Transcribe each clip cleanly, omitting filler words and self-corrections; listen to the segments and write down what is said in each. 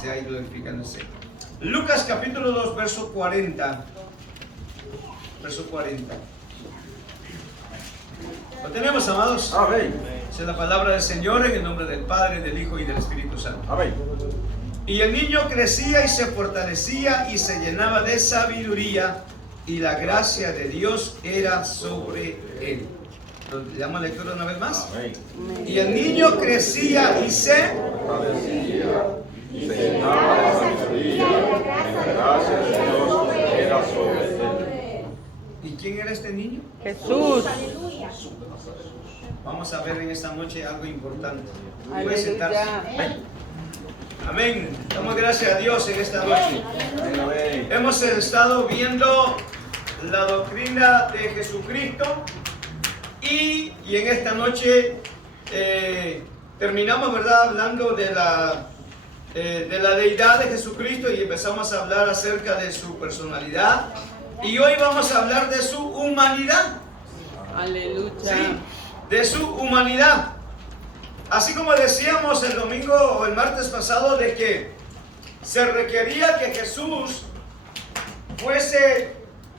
sea glorificándose. Lucas capítulo 2, verso 40. Verso 40. ¿Lo tenemos, amados? Amén. Esa es la palabra del Señor en el nombre del Padre, del Hijo y del Espíritu Santo. Amén. Y el niño crecía y se fortalecía y se llenaba de sabiduría, y la gracia de Dios era sobre él. ¿Lo llamo a lectura una vez más? Amén. Y el niño crecía y se Fortalecía, se llenaba de sabiduría, y la gracia de Dios era sobre él. ¿Y quién era este niño? Jesús. Vamos a ver en esta noche algo importante. Puede sentarse. Aleluya. Amén. Damos gracias a Dios en esta noche. Amén. Hemos estado viendo la doctrina de Jesucristo y en esta noche terminamos, ¿verdad?, hablando de la deidad de Jesucristo y empezamos a hablar acerca de su personalidad, y hoy vamos a hablar de su humanidad. Aleluya. Sí, de su humanidad. Así como decíamos el domingo o el martes pasado, de que se requería que Jesús fuese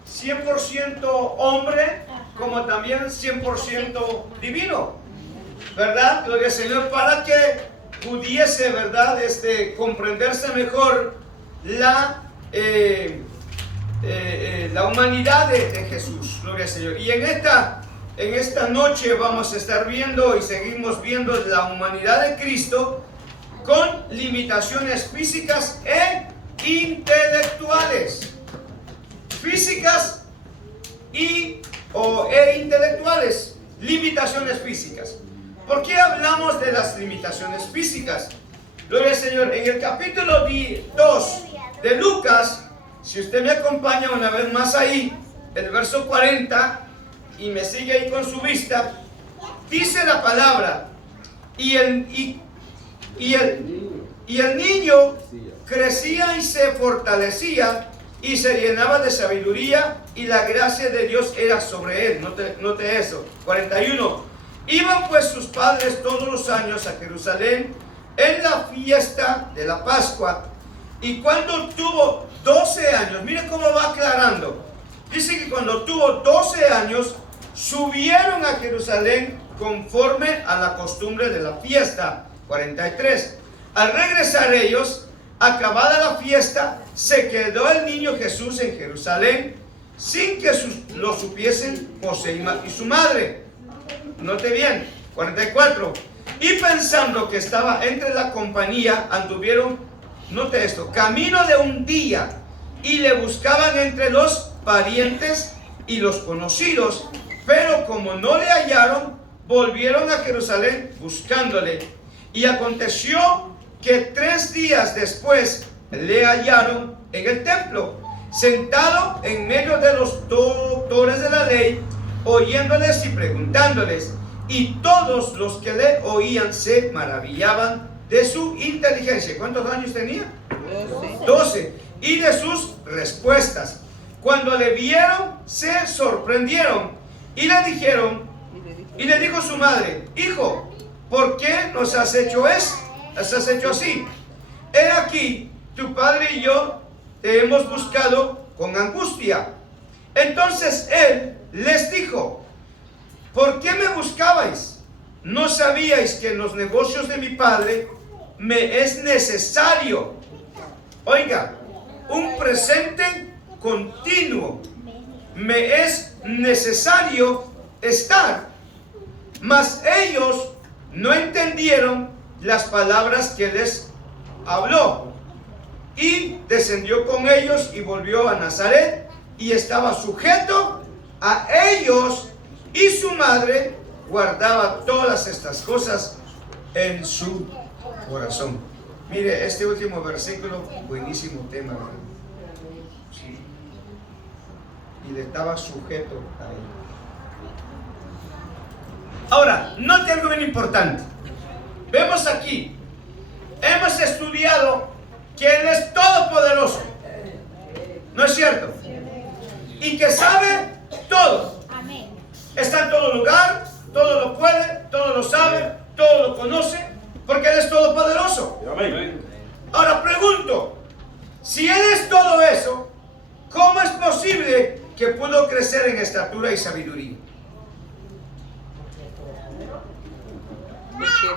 100% hombre, como también 100% divino, ¿verdad? Gloria al Señor, para que pudiese, ¿verdad?, comprenderse mejor la humanidad de Jesús. Gloria al Señor. Y en esta noche vamos a estar viendo y seguimos viendo la humanidad de Cristo con limitaciones físicas e intelectuales. Físicas e intelectuales. Limitaciones físicas. ¿Por qué hablamos de las limitaciones físicas? Gloria al Señor. En el capítulo 2 de Lucas, si usted me acompaña una vez más ahí, el verso 40, y me sigue ahí con su vista, dice la palabra: y el niño crecía y se fortalecía y se llenaba de sabiduría, y la gracia de Dios era sobre él. Note eso. 41. Iban pues sus padres todos los años a Jerusalén en la fiesta de la Pascua, y cuando tuvo 12 años, mire cómo va aclarando. Dice que cuando tuvo 12 años, subieron a Jerusalén conforme a la costumbre de la fiesta. 43. Al regresar ellos, acabada la fiesta, se quedó el niño Jesús en Jerusalén, sin que lo supiesen José y su madre. Note bien. 44. Y pensando que estaba entre la compañía, anduvieron, note esto, camino de un día, y le buscaban entre los parientes y los conocidos, pero como no le hallaron, volvieron a Jerusalén buscándole. Y aconteció que 3 días después le hallaron en el templo, sentado en medio de los doctores de la ley, oyéndoles y preguntándoles. Y todos los que le oían se maravillaban de su inteligencia. ¿Cuántos años tenía? 12. Y de sus respuestas. Cuando le vieron, se sorprendieron y le dijeron, y le dijo su madre: hijo, ¿por qué nos has hecho eso? ¿Nos has hecho así? He aquí, tu padre y yo te hemos buscado con angustia. Entonces él les dijo: ¿por qué me buscabais? ¿No sabíais que en los negocios de mi padre me es necesario, oiga, un presente continuo? Me es necesario estar. Mas ellos no entendieron las palabras que les habló. Y descendió con ellos y volvió a Nazaret, y estaba sujeto a ellos, y su madre guardaba todas estas cosas en su corazón. Mire, este último versículo, buenísimo tema, ¿verdad? Sí. Y le estaba sujeto a él. Ahora, note algo bien importante. Vemos aquí, hemos estudiado que Él es todopoderoso, ¿no es cierto? Y que sabe todo. Está en todo lugar, todo lo puede, todo lo sabe, todo lo conoce, porque Él es todopoderoso. Ahora pregunto, si Él es todo eso, ¿cómo es posible que pudo crecer en estatura y sabiduría?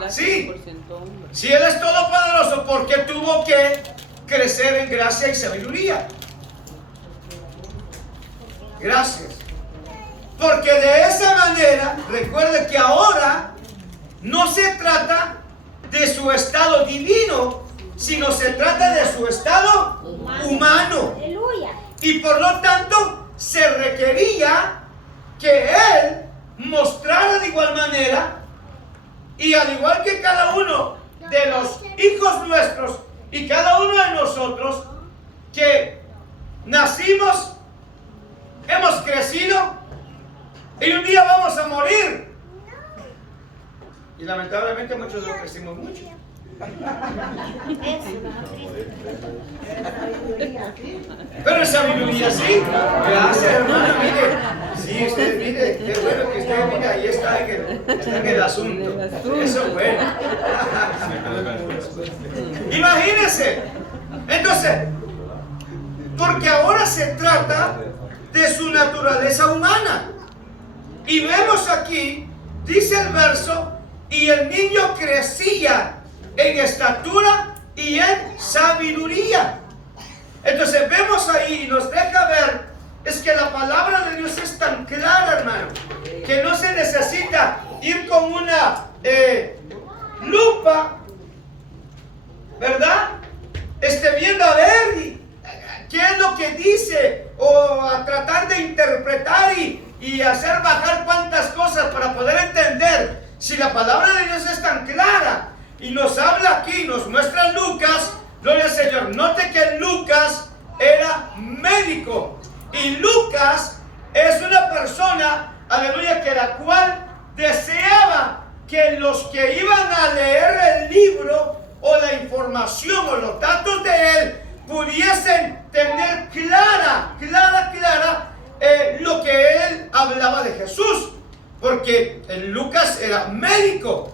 Sí, si Él es todopoderoso, ¿por qué tuvo que crecer en gracia y sabiduría? Gracias. Porque de esa manera, recuerde que ahora no se trata de su estado divino, sino se trata de su estado humano. Y por lo tanto, se requería que Él mostrara de igual manera, y al igual que cada uno de los hijos nuestros y cada uno de nosotros, que nacimos, hemos crecido y un día vamos a morir. Y lamentablemente muchos no crecimos mucho. Pero en sabiduría sí. Gracias, hermano. Mire, sí, usted mire, qué bueno que usted mire, ahí está en el asunto. Eso es bueno. Imagínense. Entonces, porque ahora se trata de su naturaleza humana. Y vemos aquí, dice el verso, y el niño crecía en estatura y en sabiduría. Entonces vemos ahí y nos deja ver, es que la palabra de Dios es tan clara, hermano, que no se necesita ir con una lupa, ¿verdad? Viendo a ver qué es lo que dice, o a tratar de interpretar y hacer bajar cuantas cosas para poder entender. Si la palabra de Dios es tan clara y nos habla aquí, nos muestra Lucas, gloria al Señor. Note que Lucas era médico, y Lucas es una persona, aleluya, que la cual deseaba que los que iban a leer el libro o la información o los datos de él pudiesen tener clara lo que él hablaba de Jesús, porque Lucas era médico.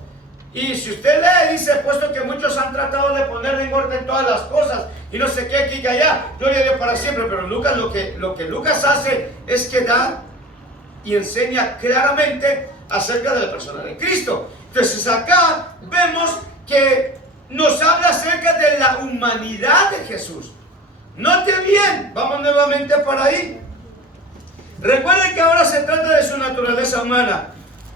Y si usted lee, dice, puesto que muchos han tratado de poner en orden todas las cosas y no sé qué, aquí que allá, gloria a Dios para siempre. Pero Lucas, lo que Lucas hace es que da y enseña claramente acerca de la persona de Cristo. Entonces acá vemos que nos habla acerca de la humanidad de Jesús. Note bien, vamos nuevamente para ahí. Recuerden que ahora se trata de su naturaleza humana.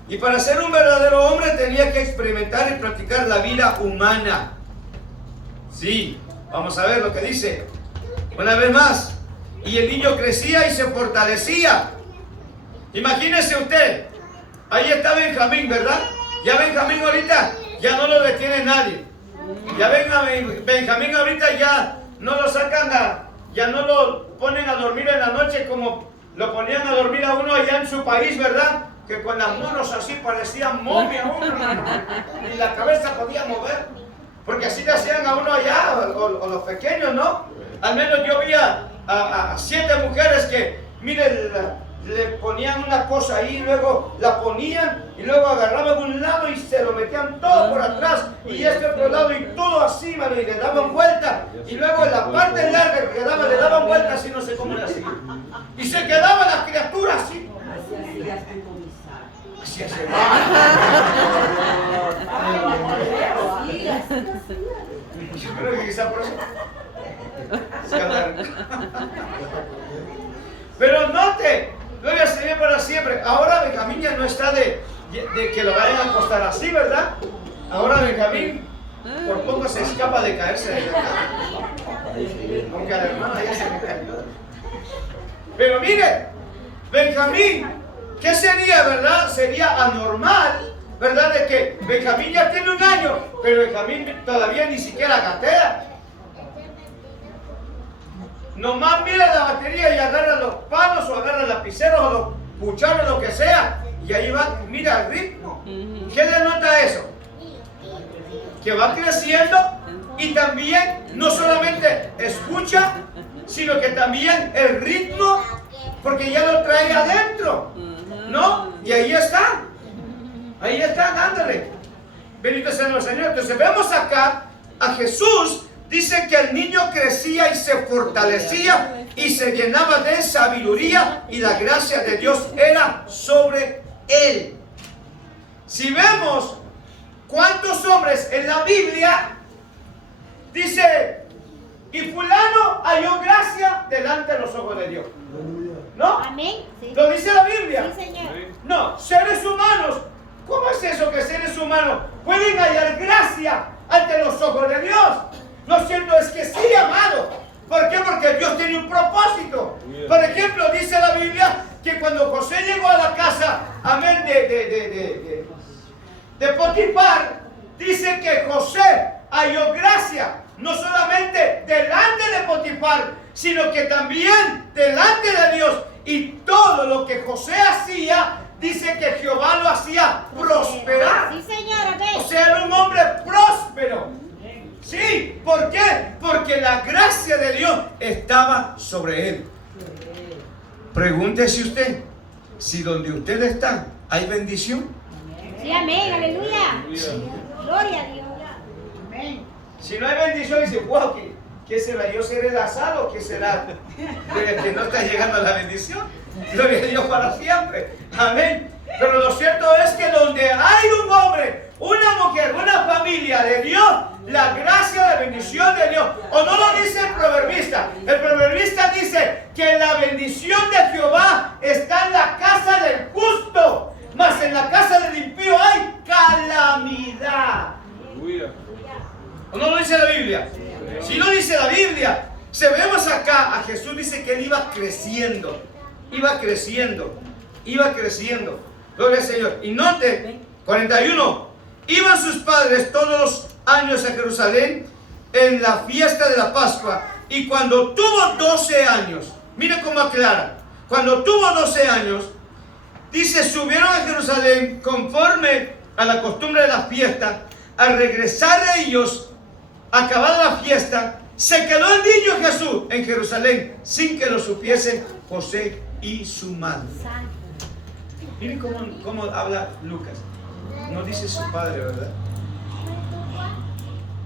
Y para ser un verdadero hombre tenía que experimentar y practicar la vida humana. Sí, vamos a ver lo que dice. Una vez más. Y el niño crecía y se fortalecía. Imagínese usted. Ahí está Benjamín, ¿verdad? Ya Benjamín ahorita ya no lo detiene nadie. Ya Benjamín ahorita ya no lo sacan, ya no lo ponen a dormir en la noche como lo ponían a dormir a uno allá en su país, ¿verdad? Que con las manos así parecían momia uno, y la cabeza podía mover, porque así le hacían a uno allá, o los pequeños, ¿no? Al menos yo vi a 7 mujeres que, miren, le ponían una cosa ahí, luego la ponían, y luego agarraban un lado y se lo metían todo por atrás, y este otro lado, y todo así, mano, y le daban vuelta, y luego en la parte larga que quedaba, le daban vuelta así, no sé cómo era así, y se quedaba la criatura así. Así es. Yo creo que quizá por eso. Pero note, gloria al Señor para siempre. Ahora Benjamín ya no está de que lo vayan a acostar así, ¿verdad? Ahora Benjamín por poco se escapa de caerse de la cama. Aunque a la hermana ya se me cayó. Pero mire, Benjamín, ¿qué sería, verdad? Sería anormal, ¿verdad? De que Benjamín ya tiene 1 año, pero Benjamín todavía ni siquiera gatea. Nomás mira la batería y agarra los palos o agarra lapiceros o los cucharos, lo que sea, y ahí va, mira el ritmo. ¿Qué denota eso? Que va creciendo y también no solamente escucha, sino que también el ritmo, porque ya lo trae adentro, ¿no? Y ahí están, dándole. Bendito sea el Señor. Entonces vemos acá a Jesús dice que el niño crecía y se fortalecía y se llenaba de sabiduría y la gracia de Dios era sobre él. Si vemos cuántos hombres en la Biblia, dice, y fulano halló gracia delante de los ojos de Dios. ¿No? Amén. Sí. ¿Lo dice la Biblia? Sí, Señor. No, seres humanos. ¿Cómo es eso que seres humanos pueden hallar gracia ante los ojos de Dios? Lo cierto es que sí, amado. ¿Por qué? Porque Dios tiene un propósito. Por ejemplo, dice la Biblia que cuando José llegó a la casa, amén, de Potifar, dice que José halló gracia, no solamente delante de Potifar, sino que también delante de Dios. Y todo lo que José hacía, dice que Jehová lo hacía prosperar. Sí, Señor. Amén. O sea, era un hombre próspero. Sí, ¿por qué? Porque la gracia de Dios estaba sobre él. Pregúntese usted, si donde usted está hay bendición. Sí, amén. Aleluya. Gloria a Dios. Amén. Si no hay bendición, dice, wow, ¿qué será? ¿Yo seré Lázaro o qué será? Que no está llegando la bendición. Gloria a Dios para siempre. Amén. Pero lo cierto es que donde hay un hombre, una mujer, una familia de Dios, la gracia, la bendición de Dios. O no lo dice el proverbista. El proverbista dice que la bendición de Jehová está en la casa del justo, mas en la casa del impío hay calamidad. ¿O no lo dice la Biblia? Si lo dice la Biblia. Si vemos acá a Jesús, dice que él iba creciendo. Iba creciendo. Iba creciendo. Gloria al Señor. Y note, 41. Iban sus padres todos los años a Jerusalén en la fiesta de la Pascua. Y cuando tuvo 12 años, mire cómo aclara. Cuando tuvo 12 años, dice, subieron a Jerusalén conforme a la costumbre de la fiesta. Al regresar ellos, acabada la fiesta, se quedó el niño Jesús en Jerusalén sin que lo supiesen José y su madre. Miren cómo habla Lucas. No dice su padre, ¿verdad?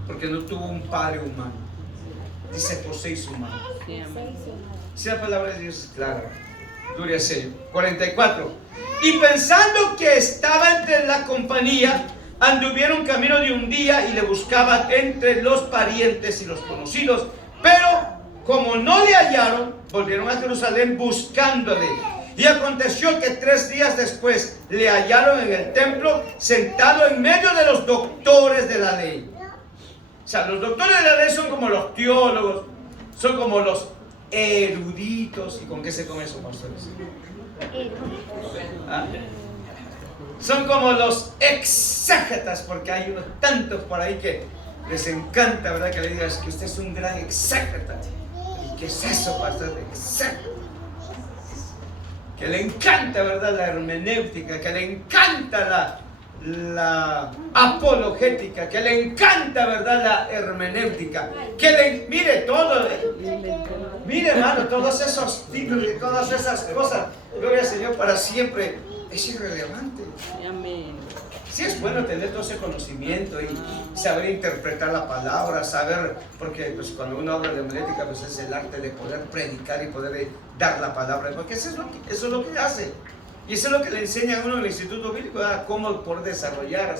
Porque no tuvo un padre humano. Dice José y su madre. Si la palabra de Dios es clara. Gloria al Señor. 44. Y pensando que estaba entre la compañía, anduvieron camino de un día y le buscaban entre los parientes y los conocidos. Pero como no le hallaron, volvieron a Jerusalén buscándole. Y aconteció que 3 días después le hallaron en el templo, sentado en medio de los doctores de la ley. O sea, los doctores de la ley son como los teólogos, son como los eruditos. ¿Y con qué se come eso, pastores? ¿Ah? Son como los exégetas, porque hay unos tantos por ahí que les encanta, ¿verdad? Que le digas que usted es un gran exégeta. ¿Y qué es eso, pastor? Exégeta. Que le encanta, ¿verdad? La hermenéutica, que le encanta la apologética, que le encanta, ¿verdad? La hermenéutica, que le, mire todo, mire, hermano, todos esos títulos y todas esas cosas, gloria al Señor para siempre, es irrelevante. Amén. Sí es bueno tener todo ese conocimiento y saber interpretar la palabra, saber, porque pues, cuando uno habla de hermenéutica, pues es el arte de poder predicar y poder dar la palabra, porque eso es lo que hace. Y eso es lo que le enseña a uno en el Instituto Bíblico, a cómo poder desarrollar,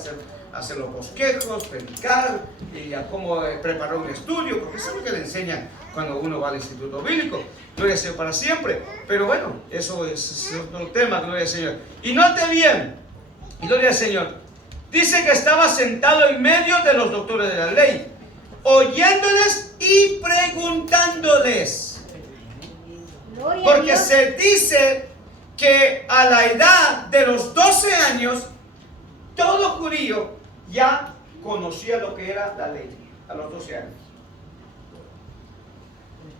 hacer los bosquejos, predicar, y a cómo preparar un estudio, porque eso es lo que le enseñan cuando uno va al Instituto Bíblico. Gloria al Señor para siempre. Pero bueno, eso es otro tema, gloria al Señor. Y note bien, gloria al Señor. Dice que estaba sentado en medio de los doctores de la ley, oyéndoles y preguntándoles. Porque se dice que a la edad de los 12 años, todo judío ya conocía lo que era la ley, a los 12 años.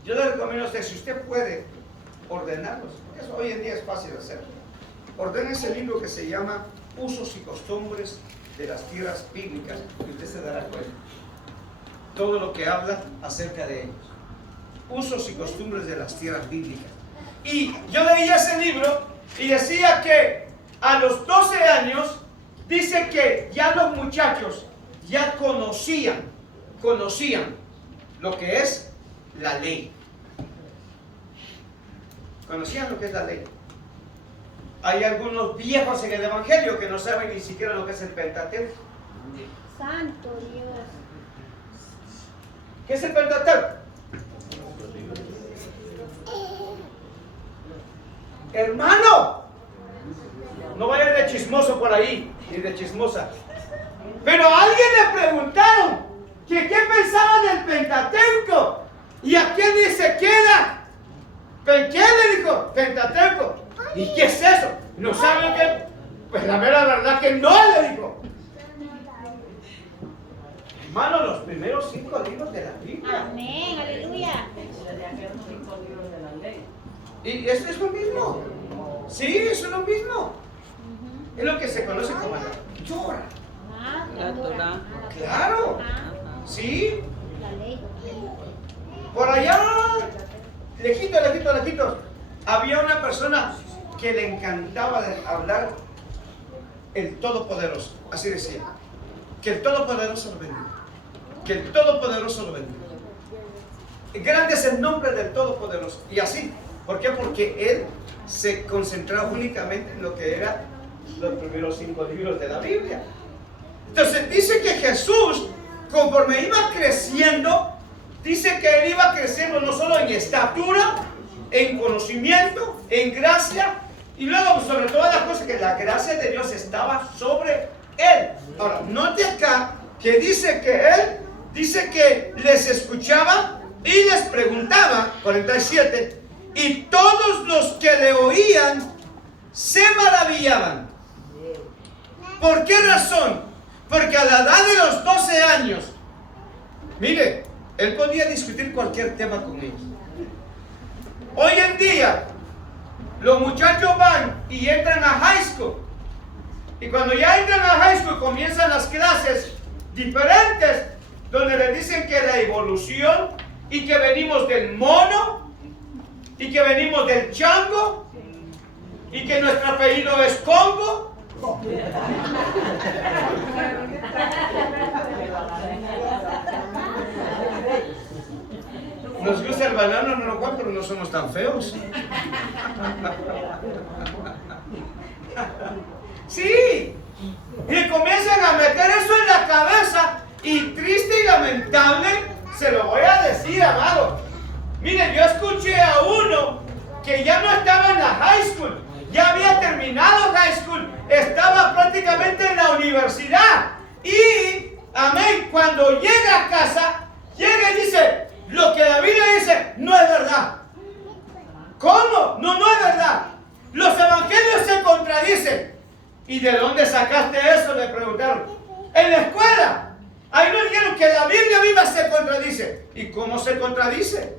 Yo le recomiendo a usted, si usted puede ordenarlos, porque eso hoy en día es fácil de hacer, ordene ese libro que se llama Usos y Costumbres de las Tierras Bíblicas, y usted se dará cuenta todo lo que habla acerca de ellos. Usos y costumbres de las tierras bíblicas. Y yo leía ese libro y decía que a los 12 años dice que ya los muchachos ya conocían lo que es la ley. Conocían lo que es la ley. Hay algunos viejos en el Evangelio que no saben ni siquiera lo que es el Pentateuco. Santo Dios. ¿Qué es el Pentateuco? Hermano, no vaya de chismoso por ahí, ni de chismosa. Pero a alguien le preguntaron que qué pensaba del Pentateuco. ¿Y a quién dice queda? ¿Quién le dijo? Pentateuco. ¿Y qué es eso? ¿No saben qué? Pues la mera verdad que no le dijo. Hermano, los primeros 5 libros de la Biblia. Amén, aleluya. Y eso es lo mismo. Sí, eso es lo mismo. Es lo que se conoce como la Torah. Ah, La Torah. Claro. Ah, Sí. la ley. Por allá, lejitos, había una persona que le encantaba hablar el Todopoderoso. Así decía. Que el Todopoderoso lo bendiga. Que el Todopoderoso lo bendiga. Grande es el nombre del Todopoderoso. Y así. ¿Por qué? Porque él se concentraba únicamente en lo que eran los primeros 5 libros de la Biblia. Entonces dice que Jesús, conforme iba creciendo, dice que él iba creciendo no solo en estatura, en conocimiento, en gracia, y luego sobre todas las cosas que la gracia de Dios estaba sobre él. Ahora, note acá que dice que les escuchaba y les preguntaba, 47, y todos los que le oían se maravillaban. ¿Por qué razón? Porque a la edad de los 12 años, mire, él podía discutir cualquier tema con ellos. Hoy en día, los muchachos van y entran a high school. Y cuando ya entran a high school, comienzan las clases diferentes, donde le dicen que la evolución, y que venimos del mono, y que venimos del chango, y que nuestro apellido es Congo. Nos gusta el banano, no lo cual, pero no somos tan feos. Sí, y comienzan a meter eso en la cabeza, y triste y lamentable, se lo voy a decir, amado. Miren, yo escuché a uno que ya no estaba en la high school, ya había terminado high school, estaba prácticamente en la universidad. Y, amén, cuando llega a casa, llega y dice, lo que la Biblia dice no es verdad. ¿Cómo? No es verdad. Los evangelios se contradicen. ¿Y de dónde sacaste eso? Le preguntaron. En la escuela. Ahí nos dijeron que la Biblia viva se contradice. ¿Y cómo se contradice?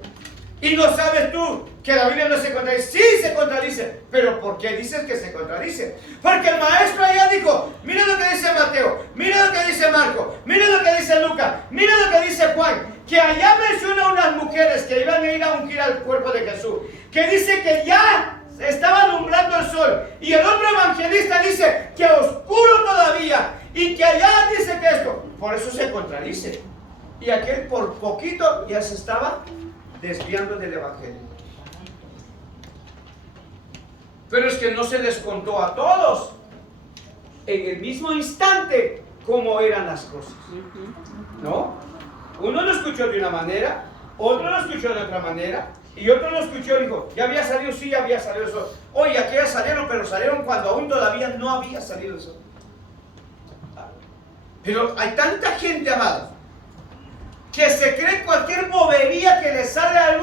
¿Y no sabes tú que la Biblia no se contradice? Sí se contradice. ¿Pero por qué dices que se contradice? Porque el maestro allá dijo, mira lo que dice Mateo, mira lo que dice Marco, mira lo que dice Lucas, mira lo que dice Juan, que allá menciona unas mujeres que iban a ir a ungir al cuerpo de Jesús, que dice que ya estaba alumbrando el sol, y el otro evangelista dice que oscuro todavía, y que allá dice que esto, por eso se contradice. Y aquel por poquito ya se estaba desviando del evangelio. Pero es que no se les contó a todos en el mismo instante cómo eran las cosas, ¿no? Uno lo escuchó de una manera, otro lo escuchó de otra manera, y otro lo escuchó y dijo, ya había salido, sí, ya había salido el sol. Oye, aquellas salieron, pero salieron cuando aún todavía no había salido el sol. Pero hay tanta gente, amada, que se cree cualquier bobería que le sale a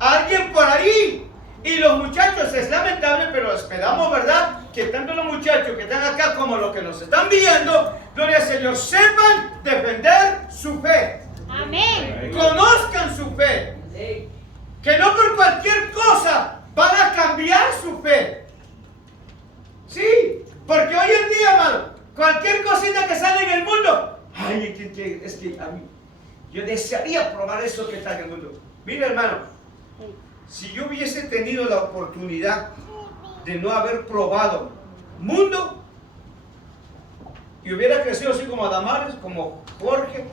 alguien por ahí. Y los muchachos, es lamentable, pero esperamos, ¿verdad?, que tanto los muchachos que están acá como los que nos están viendo, gloria al Señor, sepan defender su fe. Amén. Conozcan su fe. Que no por cualquier cosa van a cambiar su fe. Sí, porque hoy en día, hermano, cualquier cosita que sale en el mundo, ay, es que a mí, yo desearía probar eso que está en el mundo. Mira, hermano, si yo hubiese tenido la oportunidad de no haber probado mundo y hubiera crecido así como Adamares, como Jorge,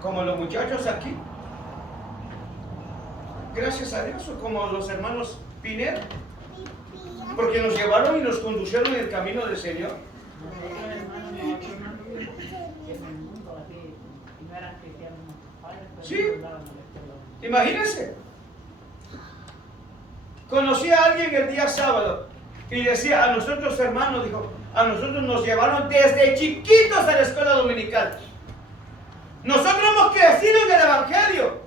como los muchachos aquí, Gracias a Dios, como los hermanos Pineda, porque nos llevaron y nos conducieron en el camino del Señor. Sí, imagínense. Conocí a alguien el día sábado y decía, a nosotros hermanos, dijo, a nosotros nos llevaron desde chiquitos a la escuela dominical. Nosotros hemos crecido en el Evangelio.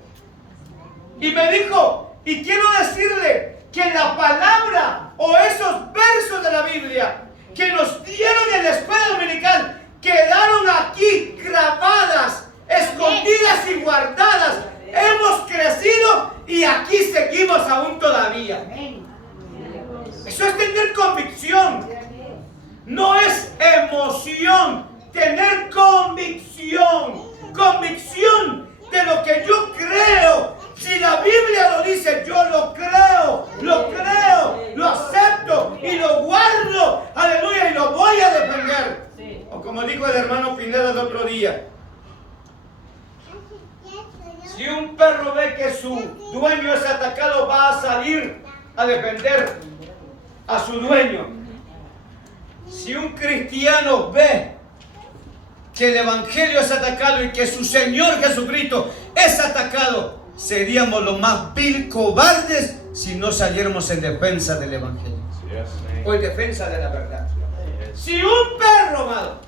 Y me dijo, y quiero decirle que la palabra o esos versos de la Biblia que nos dieron en la escuela dominical quedaron aquí grabadas, escondidas y guardadas. Hemos crecido y aquí seguimos aún todavía. Eso es tener convicción. No es emoción, tener convicción. Convicción de lo que yo creo. Si la Biblia lo dice, yo lo creo, lo acepto y lo guardo. Aleluya, y lo voy a defender. O como dijo el hermano Pineda el otro día, si un perro ve que su dueño es atacado, va a salir a defender a su dueño. Si un cristiano ve que el Evangelio es atacado y que su Señor Jesucristo es atacado, seríamos los más vil cobardes si no saliéramos en defensa del Evangelio o en defensa de la verdad. Si un perro, amado,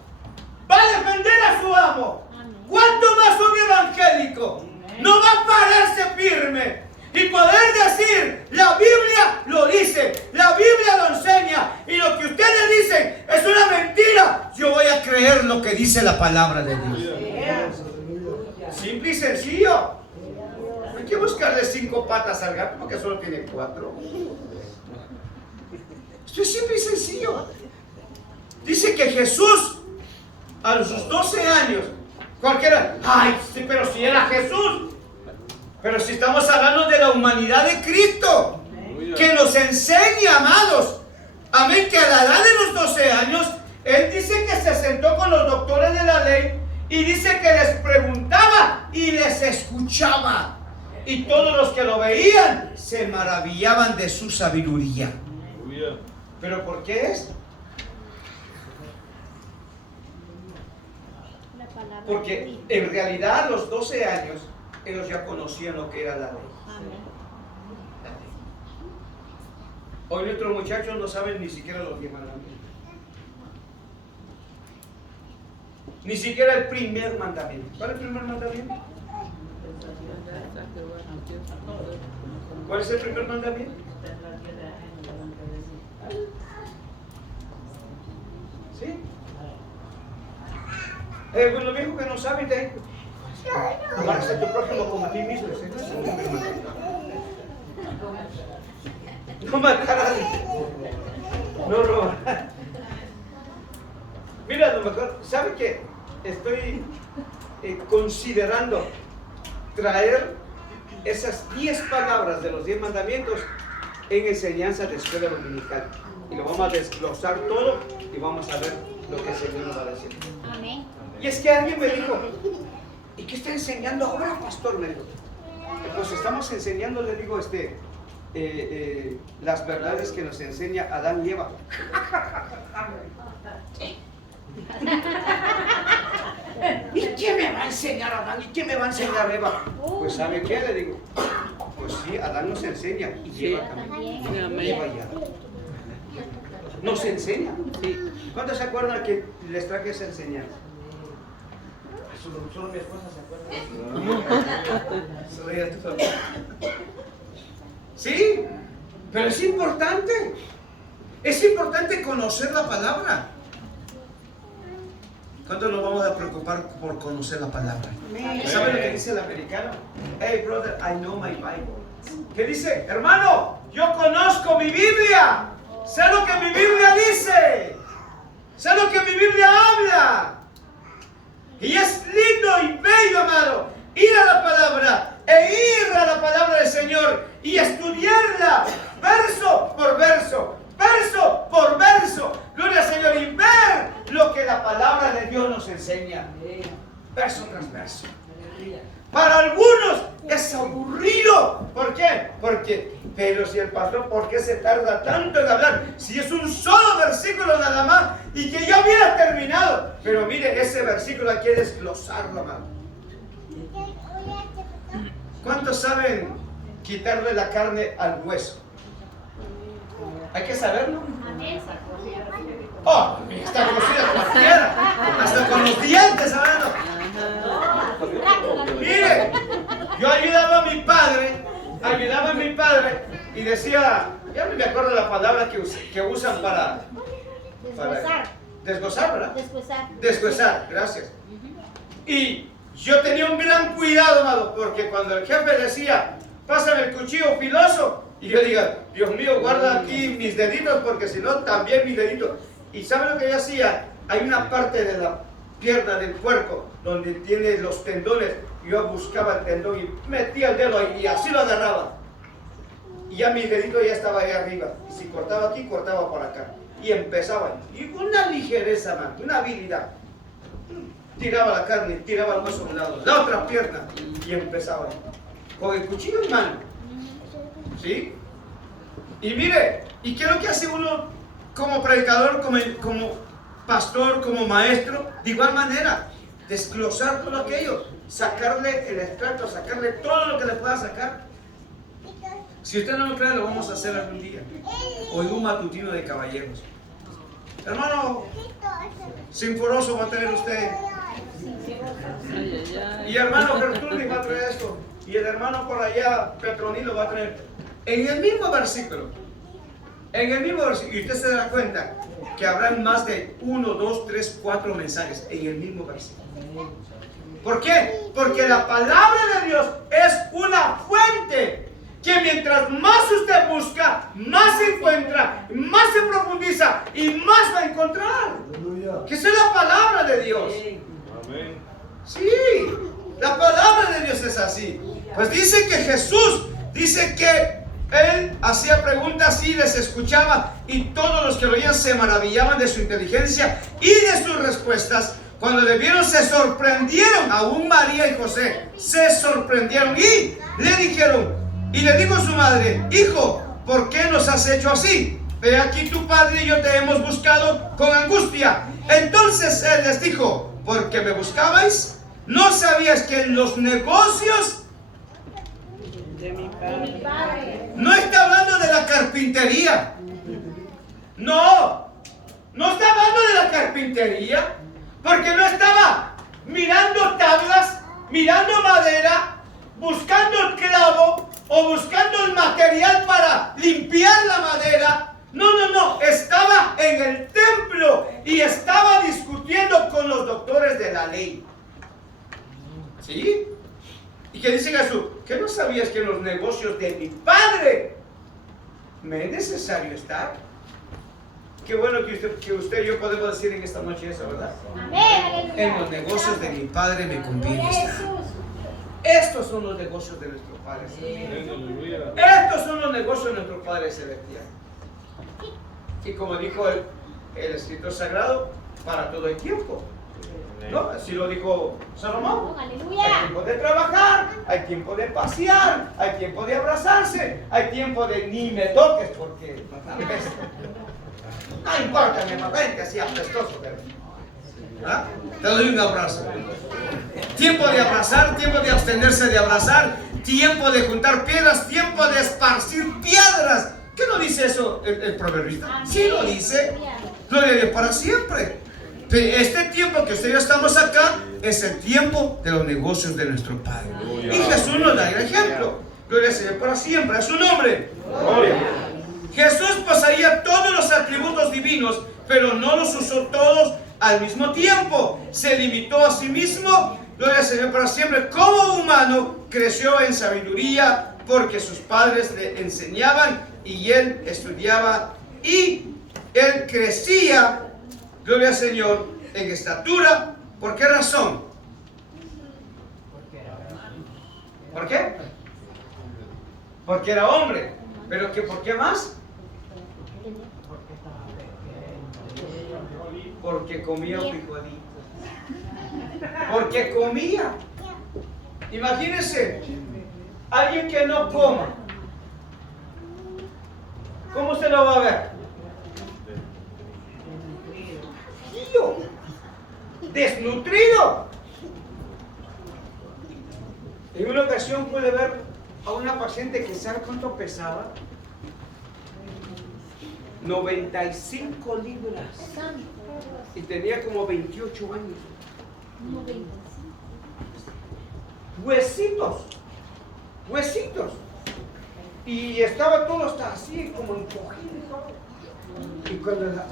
va a defender a su amo, ¿cuánto más un evangélico no va a pararse firme y poder decir, la Biblia lo dice, la Biblia lo enseña, y lo que ustedes dicen es una mentira? Yo voy a creer lo que dice la palabra de Dios. Simple y sencillo. No hay que buscarle 5 patas al gato porque solo tiene 4. Esto es simple y sencillo. Dice que Jesús, a sus 12 años, cualquiera, ay, sí, pero si era Jesús. Pero si estamos hablando de la humanidad de Cristo, que nos enseña, amados, amén, que a la edad de los 12 años, Él dice que se sentó con los doctores de la ley y dice que les preguntaba y les escuchaba. Y todos los que lo veían se maravillaban de su sabiduría. ¿Pero por qué es? Porque en realidad a los 12 años ellos ya conocían lo que era la ley. Hoy nuestros muchachos no saben ni siquiera los 10 mandamientos. Ni siquiera el primer mandamiento. ¿Cuál es el primer mandamiento? ¿Cuál es el primer mandamiento? ¿Sí? Hay algunos viejos que no saben de amarás a tu prójimo como a ti mismo. No matarás. No robarás. Mira, a lo mejor, ¿sabe qué? Estoy considerando traer esas 10 palabras de los 10 mandamientos en enseñanza de escuela dominical. Y lo vamos a desglosar todo y vamos a ver lo que el Señor nos va a decir. Amén. Y es que alguien me dijo, ¿y qué está enseñando ahora, pastor? Me dijo, pues estamos enseñando, le digo, las verdades que nos enseña Adán y Eva. ¿Y qué me va a enseñar Adán? ¿Y qué me va a enseñar Eva? Pues ¿sabe qué? Le digo, pues sí, Adán nos enseña y Eva también. Eva y Adán nos enseña. ¿Cuántos se acuerdan que les traje esa enseñanza? Solo mi esposa se acuerda. Sí, pero es importante. Es importante conocer la palabra. ¿Cuánto nos vamos a preocupar por conocer la palabra? ¿Sabe lo que dice el americano? Hey brother, I know my Bible. ¿Qué dice? Hermano, yo conozco mi Biblia. Sé lo que mi Biblia dice. Sé lo que mi Biblia habla. Y es lindo y bello, amado, ir a la palabra e ir a la palabra del Señor y estudiarla verso por verso, verso por verso. Gloria al Señor, y ver lo que la palabra de Dios nos enseña, verso tras verso. Para algunos es aburrido rápido. ¿Por qué? Porque, pero si el pastor, ¿por qué se tarda tanto en hablar? Si es un solo versículo nada más y que ya hubiera terminado. Pero mire, ese versículo hay que desglosarlo, hermano. ¿Cuántos saben quitarle la carne al hueso? Hay que saberlo. Oh, está cocida con la piedra, hasta con los dientes, hermano. Mire, yo ayudaba a mi padre y decía, ya no me acuerdo la palabra que usan para desglosar, ¿verdad? Desglosar, gracias. Y yo tenía un gran cuidado, amado, porque cuando el jefe decía, pásame el cuchillo filoso, y yo diga, Dios mío, guarda aquí mis deditos, porque si no, también mis deditos. ¿Y saben lo que yo hacía? Hay una parte de la pierna del puerco donde tiene los tendones. Yo buscaba el tendón y metía el dedo ahí y así lo agarraba. Y ya mi dedito ya estaba ahí arriba. Y si cortaba aquí, cortaba por acá. Y empezaba. Y una ligereza, man, una habilidad. Tiraba la carne, tiraba el hueso a un lado, la otra pierna. Y empezaba. Con el cuchillo en mano. ¿Sí? Y mire, ¿y qué es lo que hace uno como predicador, como pastor, como maestro? De igual manera, desglosar todo aquello, sacarle el extracto, sacarle todo lo que le pueda sacar. Si usted no me cree, lo vamos a hacer algún día, o en un matutino de caballeros. Hermano, Sinforoso va a tener usted, y hermano Gertrudis va a traer esto, y el hermano por allá, Petronilo, va a traer. En el mismo versículo, y usted se da cuenta que habrán más de 1, 2, 3, 4 mensajes en el mismo versículo. ¿Por qué? Porque la palabra de Dios es una fuente que mientras más usted busca, más se encuentra, más se profundiza y más va a encontrar. Que esa es la palabra de Dios. Amén. Sí, la palabra de Dios es así. Pues dice que Jesús, dice que Él hacía preguntas y les escuchaba, y todos los que lo oían se maravillaban de su inteligencia y de sus respuestas. Cuando le vieron se sorprendieron, aún María y José se sorprendieron y le dijeron, y le dijo a su madre, hijo, ¿por qué nos has hecho así? He aquí tu padre y yo te hemos buscado con angustia. Entonces Él les dijo, ¿por qué me buscabais? ¿No sabías que en los negocios De mi padre. no está hablando de la carpintería? No está hablando de la carpintería, porque no estaba mirando tablas, mirando madera, buscando el clavo o buscando el material para limpiar la madera. No, estaba en el templo y estaba discutiendo con los doctores de la ley. ¿Sí? ¿Y qué dice Jesús? ¿Que no sabías que en los negocios de mi padre me es necesario estar? Qué bueno que usted y yo podemos decir en esta noche eso, ¿verdad? Amén. En los negocios de mi padre me conviene estar. Estos son los negocios de nuestro Padre Celestial. Estos son los negocios de nuestro Padre Celestial. Y como dijo el escritor sagrado, para todo el tiempo. ¿No? Así lo dijo Salomón. Aleluya. Hay tiempo de trabajar, hay tiempo de pasear, hay tiempo de abrazarse, hay tiempo de ni me toques porque no importa, me vente así apestoso, pero ¿ah? Te doy un abrazo. Tiempo de abrazar, tiempo de abstenerse de abrazar, tiempo de juntar piedras, tiempo de esparcir piedras. ¿Qué no dice eso el proverbista? Sí lo dice. Gloria a Dios para siempre. Pero este tiempo que ustedes estamos acá es el tiempo de los negocios de nuestro Padre. Y Jesús nos da el ejemplo. Gloria al Señor para siempre. A su nombre. Gloria. Jesús poseía todos los atributos divinos, pero no los usó todos al mismo tiempo. Se limitó a sí mismo. Gloria al Señor para siempre. Como humano creció en sabiduría porque sus padres le enseñaban y él estudiaba y él crecía. Gloria al Señor, en estatura. ¿Por qué razón? ¿Por qué? Porque era hombre. ¿Pero que por qué más? Porque comía frijolitos. Porque comía. Imagínense, Alguien que no coma, ¿cómo usted lo va a ver? Desnutrido. En una ocasión pude ver a una paciente que sabe cuánto pesaba. 95 libras. Y tenía como 28 años. Huesitos. Y estaba todo hasta así, como encogido y todo. Y cuando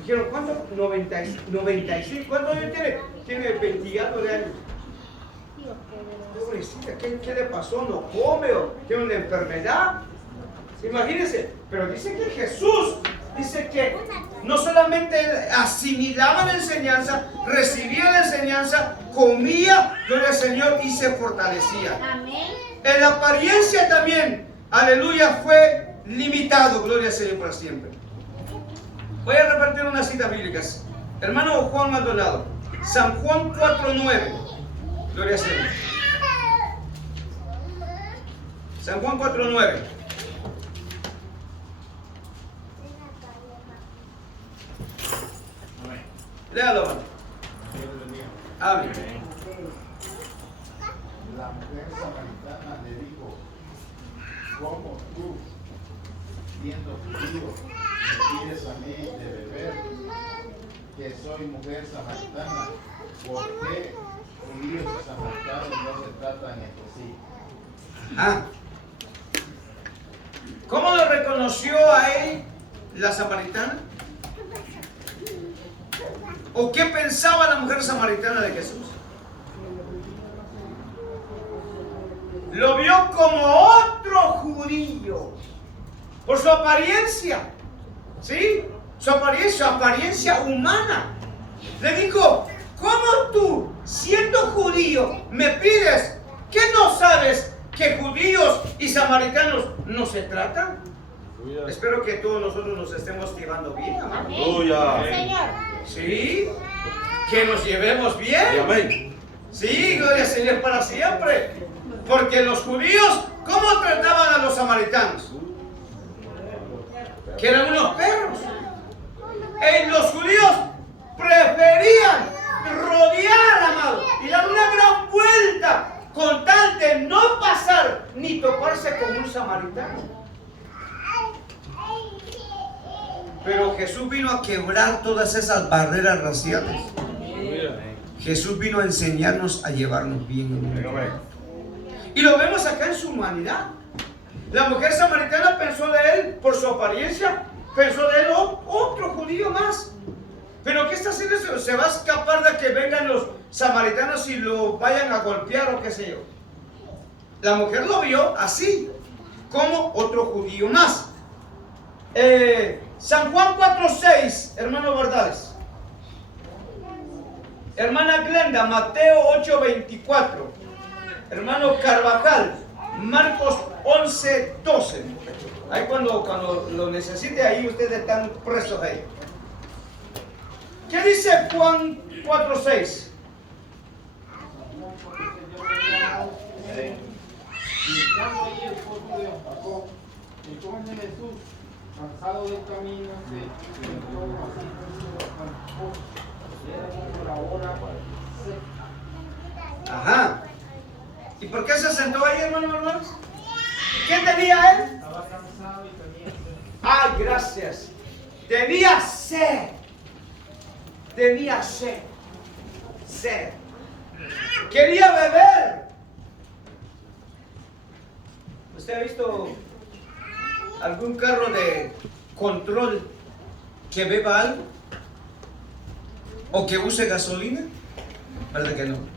dijeron, ¿cuánto? 95. ¿Cuántos años tiene? Tiene 20 años de años. Pobrecita, ¿qué le pasó? ¿No come o tiene una enfermedad? Imagínense, pero dice que Jesús, dice que no solamente asimilaba la enseñanza, recibía la enseñanza, comía, gloria al Señor, y se fortalecía. Amén. En la apariencia también, aleluya, fue limitado, gloria al Señor para siempre. Voy a repartir unas citas bíblicas. Hermano Juan Maldonado, San Juan 4:9. Gloria al Señor. San Juan 4:9. Léalo, hermano. Amén. La mujer samaritana le dijo, ¿cómo tú, siendo judío, me pides a mí de beber, que soy mujer samaritana? ¿Por qué judíos y samaritanos no se tratan entre sí? ¿Cómo lo reconoció a él la samaritana? ¿O qué pensaba la mujer samaritana de Jesús? Lo vio como otro judío por su apariencia, ¿sí? Su apariencia humana. Le dijo, ¿cómo tú, siendo judío, me pides que no sabes que judíos y samaritanos no se tratan? Aleluya. Espero que todos nosotros nos estemos llevando bien, amén. Aleluya. Señor. Sí, que nos llevemos bien. Amén. Sí, gloria al Señor para siempre. Porque los judíos, ¿cómo trataban a los samaritanos? Que eran unos perros. Los judíos preferían rodear, amado, y dar una gran vuelta con tal de no pasar ni toparse con un samaritano. Pero Jesús vino a quebrar todas esas barreras raciales. Jesús vino a enseñarnos a llevarnos bien. Y lo vemos acá en su humanidad. La mujer samaritana pensó de él, por su apariencia, pensó de él otro judío más. Pero ¿qué está haciendo eso? Se va a escapar de que vengan los samaritanos y lo vayan a golpear o qué sé yo. La mujer lo vio así, como otro judío más. San Juan 4:6, hermano Bordales. Hermana Glenda, Mateo 8:24. Hermano Carvajal, Marcos 11:12. Ahí cuando lo necesite, ahí ustedes están presos ahí. ¿Qué dice Juan 4:6? Y cuando allí el pueblo de pasó, entonces Jesús, cansado del camino, se sentó así era la hora sexta. Ajá. ¿Y por qué se sentó ahí, hermanos? ¿Qué tenía él? Estaba cansado y tenía sed. Ay, gracias. Tenía sed. Tenía sed. Sed. Quería beber. ¿Usted ha visto algún carro de control que beba algo? ¿O que use gasolina? ¿Verdad que no?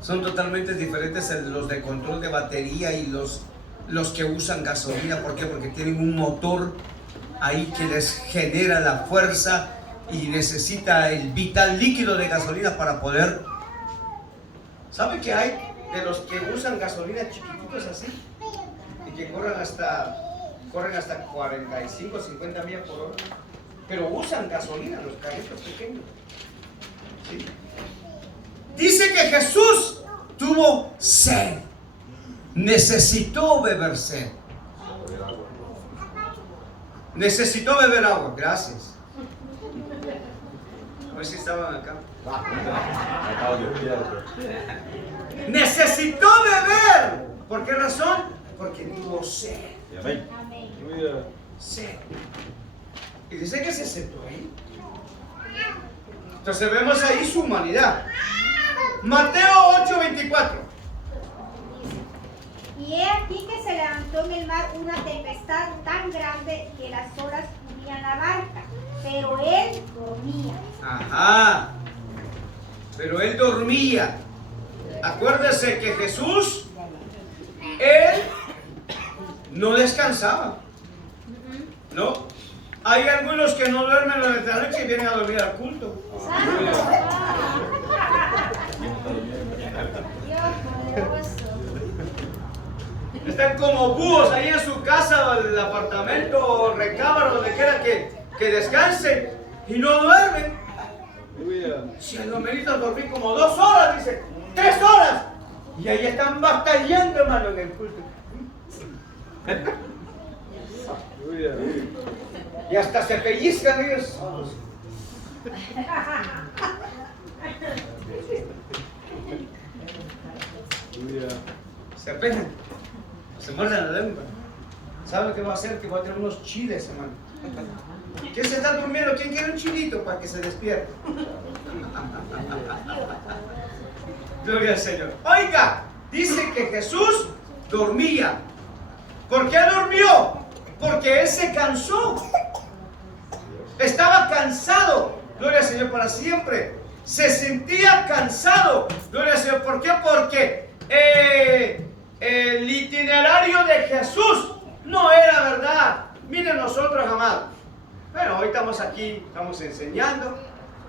Son totalmente diferentes los de control de batería y los que usan gasolina. ¿Por qué? Porque tienen un motor ahí que les genera la fuerza y necesita el vital líquido de gasolina para poder. ¿Sabe que hay de los que usan gasolina chiquititos así? Y que corren hasta 45, 50 millas por hora. Pero usan gasolina, los carritos pequeños. ¿Sí? Dice que Jesús tuvo sed. necesitó beber sed. Necesitó beber agua. Gracias. A ver si estaban acá. Necesitó beber. ¿Por qué razón? Porque tuvo sed. Amén. Sed. Y dice que se sentó ahí. Entonces vemos ahí su humanidad. Mateo 8:24. Y he aquí que se levantó en el mar una tempestad tan grande que las olas cubrían la barca, pero él dormía. Ajá. Pero él dormía. Acuérdese que Jesús, él no descansaba. ¿No? Hay algunos que no duermen durante la noche y vienen a dormir al culto. Están como búhos ahí en su casa o en el apartamento o recámara, donde quiera que descansen y no duermen. Si a los meritos dormí como 2 horas, dice, 3 horas. Y ahí están batallando, hermano, en el culto. Y hasta se pellizcan ellos solos. Se pegan, se muerden la lengua. ¿Sabe lo que va a hacer? Que va a tener unos chiles, hermano. ¿Quién se está durmiendo? ¿Quién quiere un chilito para que se despierte? Gloria al Señor. Oiga, dice que Jesús dormía. ¿Por qué durmió? Porque él se cansó. Estaba cansado. Gloria al Señor para siempre. Se sentía cansado. Gloria al Señor. ¿Por qué? Porque el itinerario de Jesús no era verdad. Miren nosotros, amados. Bueno, hoy estamos aquí, estamos enseñando.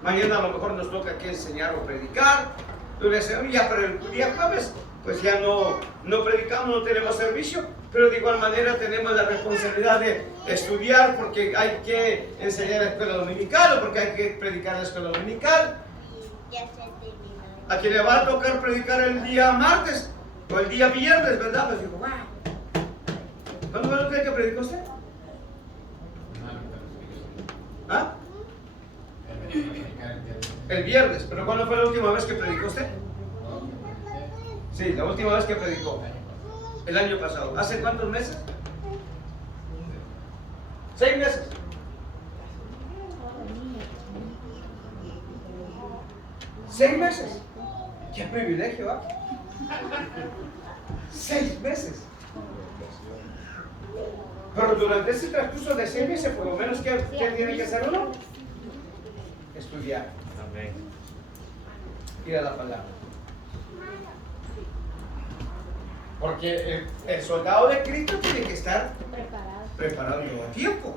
Mañana a lo mejor nos toca aquí enseñar o predicar. Gloria al Señor. Ya para el día jueves, pues ya no predicamos, no tenemos servicio. Pero de igual manera tenemos la responsabilidad de estudiar, porque hay que enseñar en la escuela dominical o porque hay que predicar en la escuela dominical. A quien le va a tocar predicar el día martes o el día viernes, ¿verdad? Pues digo, wow. ¿Cuándo fue lo que predicó usted? ¿Ah? El viernes. ¿Pero cuándo fue la última vez que predicó usted? Sí, la última vez que predicó. El año pasado. ¿Hace cuántos meses? 6 meses. 6 meses. Qué privilegio, ¿ah? 6 meses. Pero durante ese transcurso de 6 meses, por lo menos, ¿qué tiene que hacer uno? Estudiar. Ir a la palabra. Porque el soldado de Cristo tiene que estar preparado todo el tiempo.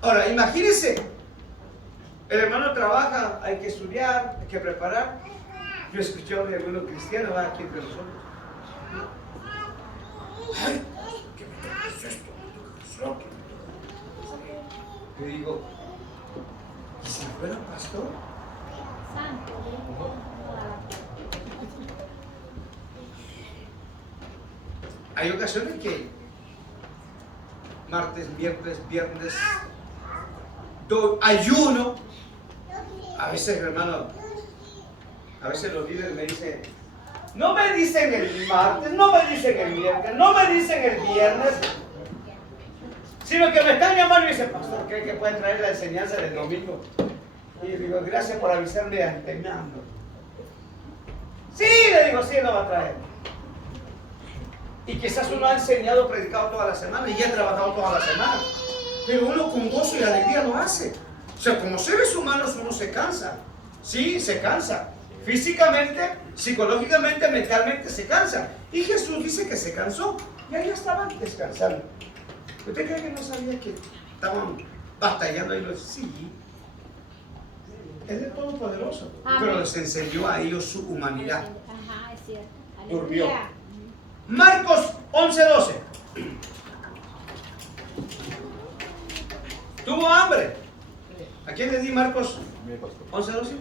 Ahora, imagínense, el hermano trabaja, hay que estudiar, hay que preparar. Yo he escuchado de algunos cristianos aquí entre nosotros. Ay, ¿qué me tocas esto? Yo digo, ¿y si fuera pastor? Hay ocasiones que martes, miércoles, viernes, ayuno. A veces, hermano, a veces los líderes me dicen, no me dicen el martes, no me dicen el miércoles, no me dicen el viernes, sino que me están llamando y dicen, pastor, ¿cree que pueden traer la enseñanza del domingo? Y yo digo, gracias por avisarme antemano. Sí, le digo, sí, lo va a traer. Y quizás uno ha enseñado, predicado toda la semana y ya ha trabajado toda la semana. Pero uno con gozo y alegría lo hace. O sea, como seres humanos uno se cansa. Sí, se cansa. Físicamente, psicológicamente, mentalmente se cansa. Y Jesús dice que se cansó. Y ahí estaban descansando. ¿Usted cree que no sabía que estaban batallando ahí? Sí. Él es todopoderoso. Pero les enseñó a ellos su humanidad. Ajá, es cierto. Durmió. Marcos 11:12. Tuvo hambre. ¿A quién le di Marcos 11:12?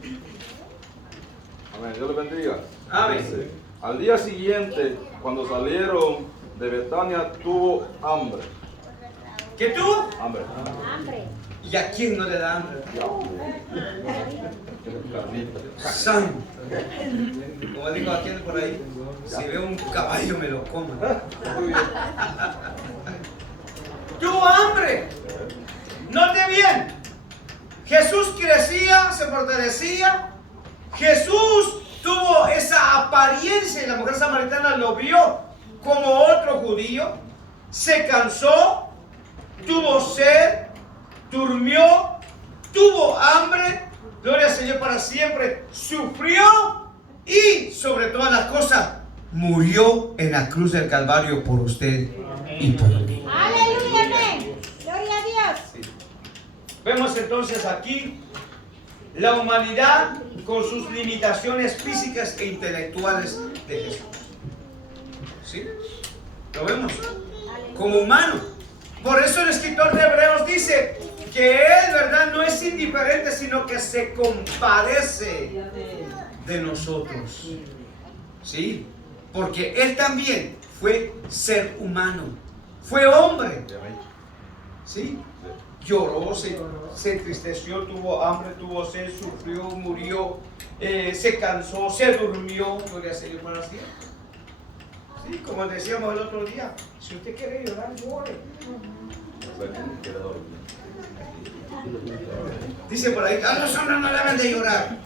Amén. Dios le bendiga. Amén. Dice, Al día siguiente, cuando salieron de Betania, tuvo hambre. ¿Qué tuvo? Hambre. Hambre. ¿Y a quién no le da hambre? Carnita. Santo. Como digo aquel por ahí, si veo un caballo me lo como. Tuvo hambre. Note bien. Jesús crecía, se fortalecía. Jesús tuvo esa apariencia y la mujer samaritana lo vio como otro judío. Se cansó, tuvo sed, durmió, tuvo hambre. Gloria al Señor para siempre. Sufrió y sobre todas las cosas murió en la cruz del Calvario por usted y por mí. Aleluya, amén. Gloria a Dios. Sí. Vemos entonces aquí la humanidad con sus limitaciones físicas e intelectuales de Jesús. ¿Sí? Lo vemos como humano. Por eso el escritor de Hebreos dice que él, ¿verdad?, no es indiferente, sino que se compadece de nosotros. ¿Sí? Porque él también fue ser humano, fue hombre. ¿Sí? Lloró, se entristeció, tuvo hambre, tuvo sed, sufrió, murió, se cansó, se durmió. Gloria al Señor para siempre. Sí, como decíamos el otro día, si usted quiere llorar, llore. Dice por ahí, a los hombres no deben de llorar.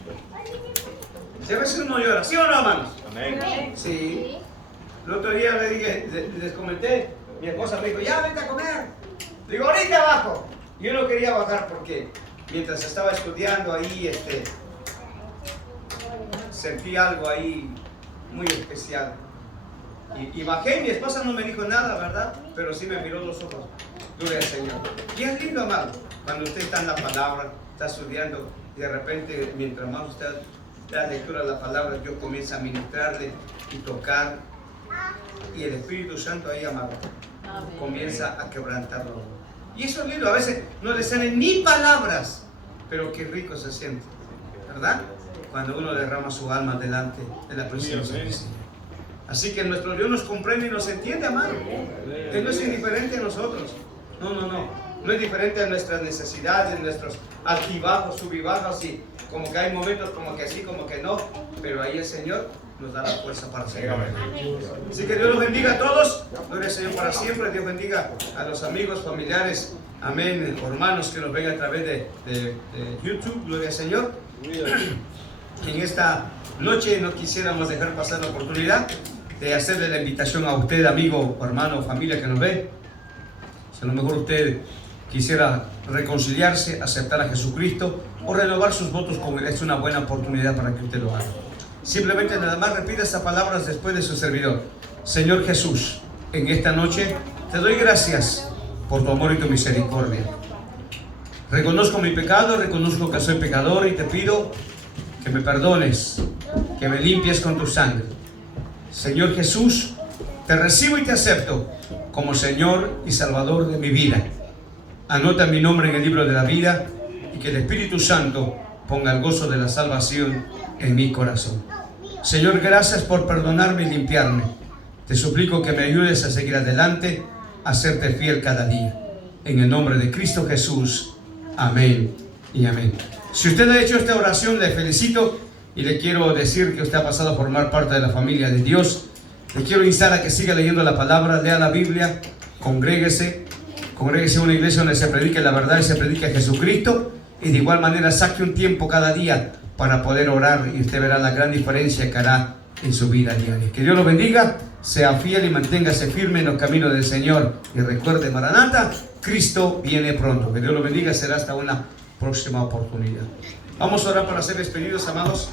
Si a veces uno llora, ¿sí o no, hermanos? Amén. Sí. El otro día le dije, les comenté, mi esposa me dijo, ya vente a comer. Le digo, ahorita bajo. Yo no quería bajar porque mientras estaba estudiando ahí, sentí algo ahí muy especial. Y bajé, mi esposa no me dijo nada, ¿verdad? Pero sí me miró los ojos. Gloria al Señor. Y es lindo, amado, cuando usted está en la palabra, está estudiando, y de repente, mientras más usted da lectura a la palabra, Dios comienza a ministrarle y tocar. Y el Espíritu Santo ahí, amado, comienza a quebrantarlo. Y eso es lindo. A veces no le salen ni palabras, pero qué rico se siente, ¿verdad? Cuando uno derrama su alma delante de la presencia del Señor. Así que nuestro Dios nos comprende y nos entiende, amado. Él no es indiferente a nosotros. No. No es diferente a nuestras necesidades, nuestros altibajos, subibajos, y como que hay momentos como que sí, como que no. Pero ahí el Señor nos da la fuerza para seguir. Así que Dios los bendiga a todos. Gloria al Señor para siempre. Dios bendiga a los amigos, familiares, amén, hermanos que nos ven a través de YouTube. Gloria al Señor. En esta noche no quisiéramos dejar pasar la oportunidad de hacerle la invitación a usted, amigo, hermano, familia que nos ve. Si a lo mejor usted quisiera reconciliarse, aceptar a Jesucristo o renovar sus votos, es una buena oportunidad para que usted lo haga. Simplemente nada más repita estas palabras después de su servidor. Señor Jesús, en esta noche te doy gracias por tu amor y tu misericordia. Reconozco mi pecado, reconozco que soy pecador y te pido que me perdones, que me limpies con tu sangre. Señor Jesús, te recibo y te acepto como Señor y Salvador de mi vida. Anota mi nombre en el libro de la vida y que el Espíritu Santo ponga el gozo de la salvación en mi corazón. Señor, gracias por perdonarme y limpiarme. Te suplico que me ayudes a seguir adelante, a serte fiel cada día. En el nombre de Cristo Jesús. Amén y amén. Si usted ha hecho esta oración, le felicito y le quiero decir que usted ha pasado a formar parte de la familia de Dios. Le quiero instar a que siga leyendo la palabra, lea la Biblia, congréguese a una iglesia donde se predique la verdad y se predique a Jesucristo, y de igual manera saque un tiempo cada día para poder orar, y usted verá la gran diferencia que hará en su vida diaria. Que Dios lo bendiga, sea fiel y manténgase firme en los caminos del Señor, y recuerde, Maranata, Cristo viene pronto. Que Dios lo bendiga, será hasta una próxima oportunidad. Vamos a orar para ser despedidos, amados.